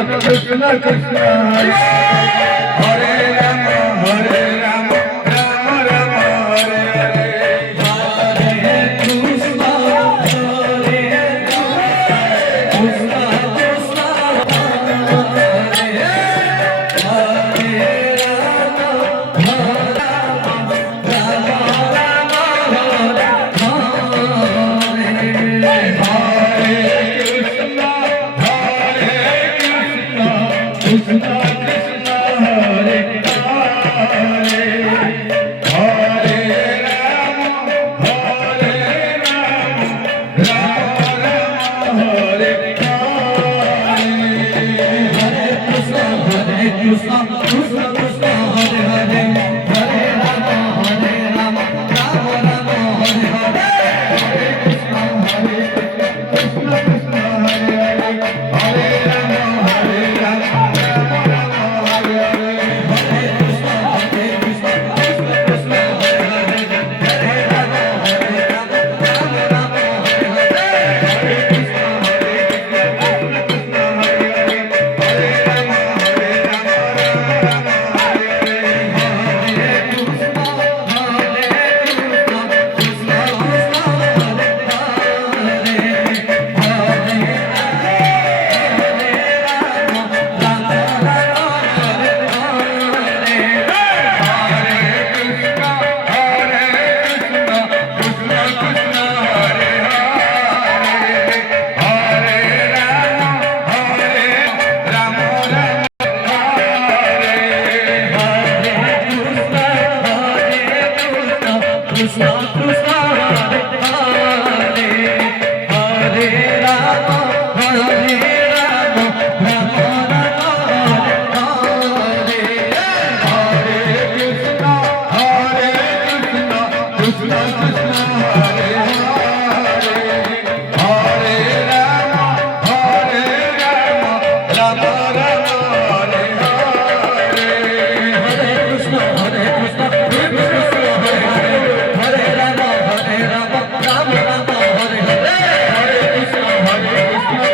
Krishna Krishna Hare Rama Hare Rama Rama Rama Hare Hare Hare Krishna Hare Krishna Krishna Krishna Krishna Hare Hare Hare Rama Hare Rama Rama Rama Hare Hare Krishna Krishna Krishna Krishna Hare Hare Hare Rama Rama Rama Hare Hare Hare Krishna Krishna Krishna Hare Hare Hare Rama Krishna Krishna Hare Hare Hare Rama Hare Rama Rama Rama Hare Hare Hare Krishna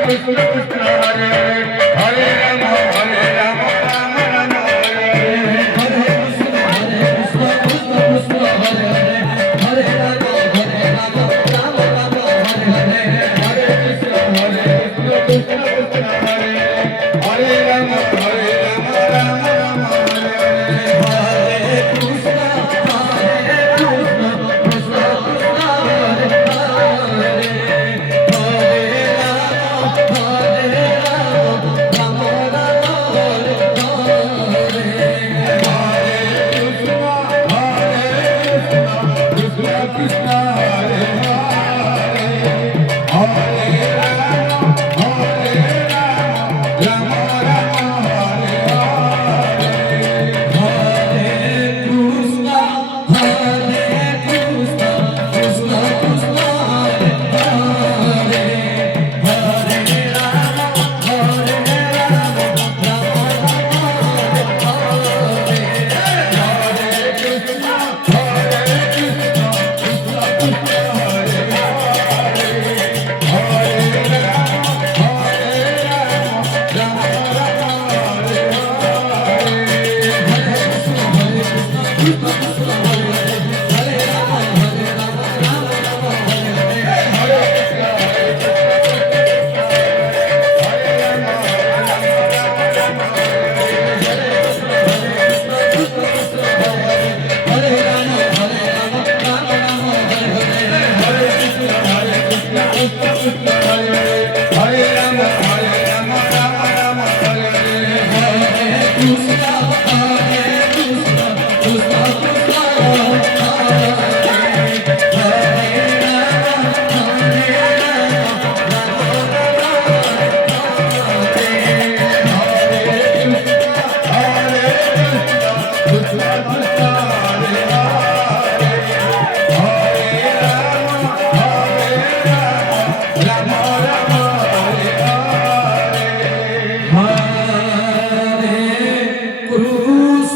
Krishna Krishna Hare Hare Hare Rama Rama Rama Hare Hare Hare Krishna Krishna Krishna Hare Hare Krishna Krishna Hare Hare Rama Rama Rama Hare Hare Krishna Krishna Krishna Hare Hare Hare Rama Rama Rama Hare Hare Hare Krishna Krishna Krishna Hare Hare Rama Rama Rama Hare Hare Krishna Krishna Krishna Hare Hare Krishna Hare Hare Hare Krishna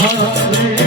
Hare